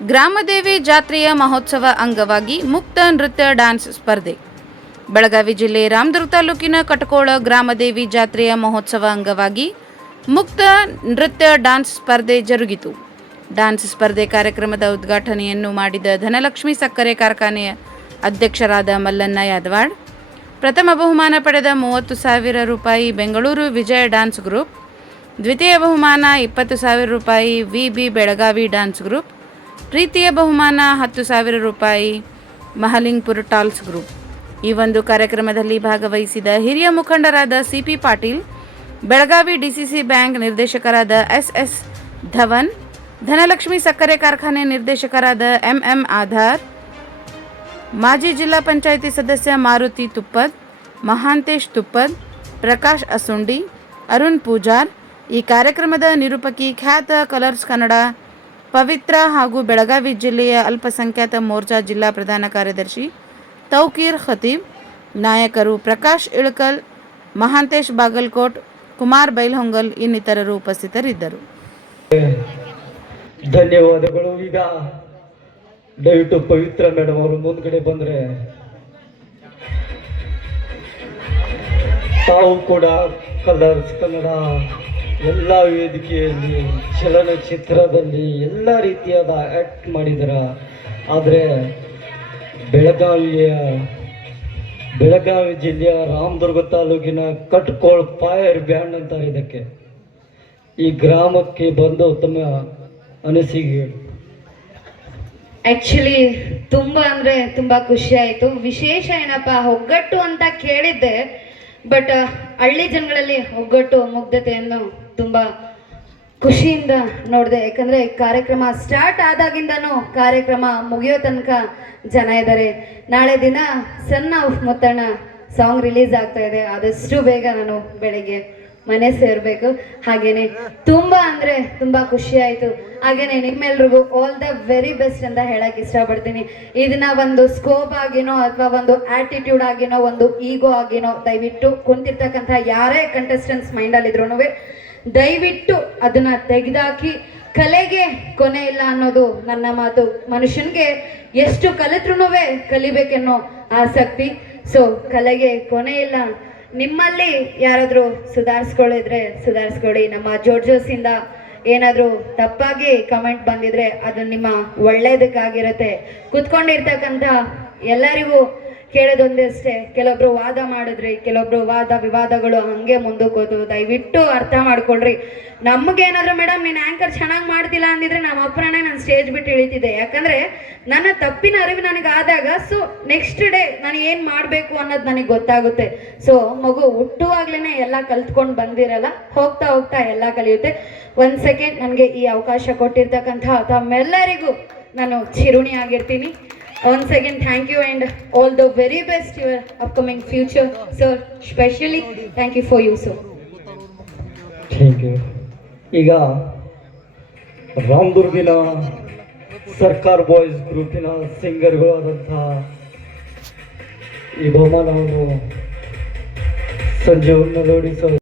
ಗ್ರಾಮದೇವಿ ಜಾತ್ರೆಯ ಮಹೋತ್ಸವ ಅಂಗವಾಗಿ ಮುಕ್ತ ನೃತ್ಯ ಡ್ಯಾನ್ಸ್ ಸ್ಪರ್ಧೆ. ಬೆಳಗಾವಿ ಜಿಲ್ಲೆ ರಾಮದುರ್ಗ ತಾಲೂಕಿನ ಕಟಕೋಳ ಗ್ರಾಮದೇವಿ ಜಾತ್ರೆಯ ಮಹೋತ್ಸವ ಅಂಗವಾಗಿ ಮುಕ್ತ ನೃತ್ಯ ಡ್ಯಾನ್ಸ್ ಸ್ಪರ್ಧೆ ಜರುಗಿತು. ಡ್ಯಾನ್ಸ್ ಸ್ಪರ್ಧೆ ಕಾರ್ಯಕ್ರಮದ ಉದ್ಘಾಟನೆಯನ್ನು ಮಾಡಿದ ಧನಲಕ್ಷ್ಮಿ ಸಕ್ಕರೆ ಕಾರ್ಖಾನೆಯ ಅಧ್ಯಕ್ಷರಾದ ಮಲ್ಲಣ್ಣ ಯಾದವಾಡ್, ಪ್ರಥಮ ಬಹುಮಾನ ಪಡೆದ 30,000 ರೂಪಾಯಿ ಬೆಂಗಳೂರು ವಿಜಯ ಡ್ಯಾನ್ಸ್ ಗ್ರೂಪ್, ದ್ವಿತೀಯ ಬಹುಮಾನ 20,000 ರೂಪಾಯಿ ವಿಬಿ ಬೆಳಗಾವಿ ಡ್ಯಾನ್ಸ್ ಗ್ರೂಪ್, ತೃತೀಯ ಬಹುಮಾನ 10,000 ರೂಪಾಯಿ ಮಹಲಿಂಗ್ಪುರ ಟಾಲ್ಸ್ ಗ್ರೂಪ್. ಈ ಒಂದು ಕಾರ್ಯಕ್ರಮದಲ್ಲಿ ಭಾಗವಹಿಸಿದ ಹಿರಿಯ ಮುಖಂಡರಾದ CP Patil, Belagavi DCC bank ನಿರ್ದೇಶಕರಾದ ಎಸ್ ಧವನ್, ಧನಲಕ್ಷ್ಮಿ ಸಕ್ಕರೆ ಕಾರ್ಖಾನೆ ನಿರ್ದೇಶಕರಾದ ಎಂಎಂ ಆಧಾರ್, ಮಾಜಿ ಜಿಲ್ಲಾ ಪಂಚಾಯಿತಿ ಸದಸ್ಯ ಮಾರುತಿ ತುಪ್ಪದ್, ಮಹಾಂತೇಶ್ ತುಪ್ಪದ್, ಪ್ರಕಾಶ್ ಅಸುಂಡಿ, ಅರುಣ್ ಪೂಜಾರ್, ಈ ಕಾರ್ಯಕ್ರಮದ ನಿರೂಪಕಿ ಖ್ಯಾತ ಕಲರ್ಸ್ ಕನ್ನಡ ಪವಿತ್ರ ಹಾಗೂ ಬೆಳಗಾವಿ ಜಿಲ್ಲೆಯ ಅಲ್ಪಸಂಖ್ಯಾತ ಮೋರ್ಚಾ ಜಿಲ್ಲಾ ಪ್ರಧಾನ ಕಾರ್ಯದರ್ಶಿ ತೌಕೀರ್ ಖತೀಬ್, ನಾಯಕರು ಪ್ರಕಾಶ್ ಇಳಕಲ್, ಮಹಾಂತೇಶ್ ಬಾಗಲ್ಕೋಟ್, ಕುಮಾರ್ ಬೈಲ್ಹೊಂಗಲ್ ಇನ್ನಿತರರು ಉಪಸ್ಥಿತರಿದ್ದರು. ಧನ್ಯವಾದಗಳು. ಈಗ ದಯವಿಟ್ಟು ಪವಿತ್ರ ಮೇಡಮ್ ಅವರು ಮುಂದ್ಗಡೆ ಬಂದ್ರೆ, ತಾವು ಕೂಡ ಕಲರ್ಸ್ ಕನ್ನಡ ಎಲ್ಲ ವೇದಿಕೆಯಲ್ಲಿ ಚಲನಚಿತ್ರದಲ್ಲಿ ಎಲ್ಲ ರೀತಿಯಾದ ಆ್ಯಕ್ಟ್ ಮಾಡಿದಾರ. ಆದರೆ ಬೆಳಗಾವಿ ಜಿಲ್ಲೆಯ ರಾಮದುರ್ಗ ತಾಲೂಕಿನ ಕಟ್ಕೋಳ ಫೈರ್ ಬ್ಯಾಂಡ್ ಅಂತಾರೆ ಇದಕ್ಕೆ. ಈ ಗ್ರಾಮಕ್ಕೆ ಬಂದು ತಮ್ಮ ಅನಿಸಿಕೆ. ಆ್ಯಕ್ಚುಲಿ ತುಂಬ ಖುಷಿ ಆಯಿತು. ವಿಶೇಷ ಏನಪ್ಪ, ಒಗ್ಗಟ್ಟು ಅಂತ ಕೇಳಿದ್ದೆ, ಬಟ್ ಹಳ್ಳಿ ಜನಗಳಲ್ಲಿ ಒಗ್ಗಟ್ಟು ಮುಗ್ಧತೆಯನ್ನು ತುಂಬ ಖುಷಿಯಿಂದ ನೋಡಿದೆ. ಯಾಕಂದರೆ ಕಾರ್ಯಕ್ರಮ ಸ್ಟಾರ್ಟ್ ಆದಾಗಿಂದನೂ ಕಾರ್ಯಕ್ರಮ ಮುಗಿಯೋ ತನಕ ಜನ ಇದ್ದಾರೆ. ನಾಳೆ ದಿನ ಸಣ್ಣ ಮುತ್ತಣ್ಣ ಸಾಂಗ್ ರಿಲೀಸ್ ಆಗ್ತಾ ಇದೆ. ಆದಷ್ಟು ಬೇಗ ನಾನು ಬೆಳಿಗ್ಗೆ ಮನೆ ಸೇರಬೇಕು. ಹಾಗೇನೆ ತುಂಬ ಖುಷಿ ಆಯಿತು. ಹಾಗೇನೆ ನಿಮ್ಮೆಲ್ರಿಗೂ ಆಲ್ ದ ವೆರಿ ಬೆಸ್ಟ್ ಅಂತ ಹೇಳಕ್ಕೆ ಇಷ್ಟಪಡ್ತೀನಿ. ಇದನ್ನ ಒಂದು ಸ್ಕೋಪ್ ಆಗಿನೋ ಅಥವಾ ಒಂದು ಆಟಿಟ್ಯೂಡ್ ಆಗಿನೋ ಒಂದು ಈಗೋ ಆಗಿನೋ ದಯವಿಟ್ಟು ಕುಂತಿರ್ತಕ್ಕಂಥ ಯಾರೇ ಕಂಟೆಸ್ಟೆಂಟ್ಸ್ ಮೈಂಡಲ್ಲಿದ್ರೂ ದಯವಿಟ್ಟು ಅದನ್ನ ತೆಗೆದಾಕಿ, ಕಲೆಗೆ ಕೊನೆ ಇಲ್ಲ ಅನ್ನೋದು ನನ್ನ ಮಾತು. ಮನುಷ್ಯನಿಗೆ ಎಷ್ಟು ಕಲಿತ್ರೂ ಕಲಿಬೇಕೆನ್ನೋ ಆಸಕ್ತಿ. ಸೊ ಕಲೆಗೆ ಕೊನೆ ಇಲ್ಲ. ನಿಮ್ಮಲ್ಲಿ ಯಾರಾದರೂ ಸುಧಾರಿಸ್ಕೊಳ್ಳಿದ್ರೆ ಸುಧಾರಿಸ್ಕೊಳ್ಳಿ. ನಮ್ಮ ಜೋಡ್ಜೋಸಿಂದ ಏನಾದರೂ ತಪ್ಪಾಗಿ ಕಮೆಂಟ್ ಬಂದಿದ್ರೆ ಅದು ನಿಮ್ಮ ಒಳ್ಳೇದಕ್ಕಾಗಿರುತ್ತೆ. ಕುತ್ಕೊಂಡಿರ್ತಕ್ಕಂಥ ಎಲ್ಲರಿಗೂ ಕೇಳೋದೊಂದೇ ಅಷ್ಟೇ, ಕೆಲವೊಬ್ರು ವಾದ ಮಾಡಿದ್ರಿ, ಕೆಲವೊಬ್ರು ವಾದ ವಿವಾದಗಳು ಹಂಗೆ ಮುಂದಕ್ಕೆ ಹೋದು. ದಯವಿಟ್ಟು ಅರ್ಥ ಮಾಡ್ಕೊಳ್ರಿ. ನಮಗೇನಾದ್ರೂ ಮೇಡಮ್ ನೀನು ಆ್ಯಂಕರ್ ಚೆನ್ನಾಗಿ ಮಾಡ್ತಿಲ್ಲ ಅಂದಿದ್ರೆ ನಮ್ಮ ಅಪ್ಪನೇ ನಾನು ಸ್ಟೇಜ್ ಬಿಟ್ಟು ಇಳಿತಿದ್ದೆ. ಯಾಕಂದರೆ ನನ್ನ ತಪ್ಪಿನ ಅರಿವು ನನಗೆ ಆದಾಗ ಸೊ ನೆಕ್ಸ್ಟ್ ಡೇ ನಾನು ಏನು ಮಾಡಬೇಕು ಅನ್ನೋದು ನನಗೆ ಗೊತ್ತಾಗುತ್ತೆ. ಸೊ ಮಗು ಹುಟ್ಟುವಾಗ್ಲೇ ಎಲ್ಲ ಕಲ್ತ್ಕೊಂಡು ಬಂದಿರಲ್ಲ, ಹೋಗ್ತಾ ಹೋಗ್ತಾ ಎಲ್ಲ ಕಲಿಯುತ್ತೆ. ಒಂದು ಸೆಕೆಂಡ್ ನನಗೆ ಈ ಅವಕಾಶ ಕೊಟ್ಟಿರ್ತಕ್ಕಂಥ ತಮ್ಮೆಲ್ಲರಿಗೂ ನಾನು ಚಿರುಣಿ ಆಗಿರ್ತೀನಿ. Once again, thank you and all the very best your upcoming future, sir. Especially, thank you for you, sir. Thank you. ಈಗ ರಾಮದುರ್ಗಿನ ಸರ್ಕಾರ್ ಬಾಯ್ಸ್ ಗ್ರೂಪಿನ ಸಿಂಗರ್ಗಳಾದಂತಹ ಈ ಬಹುಮಾನವನ್ನು ಸಂಜೀವ್ ಮೆಲೋಡಿ ಸರ್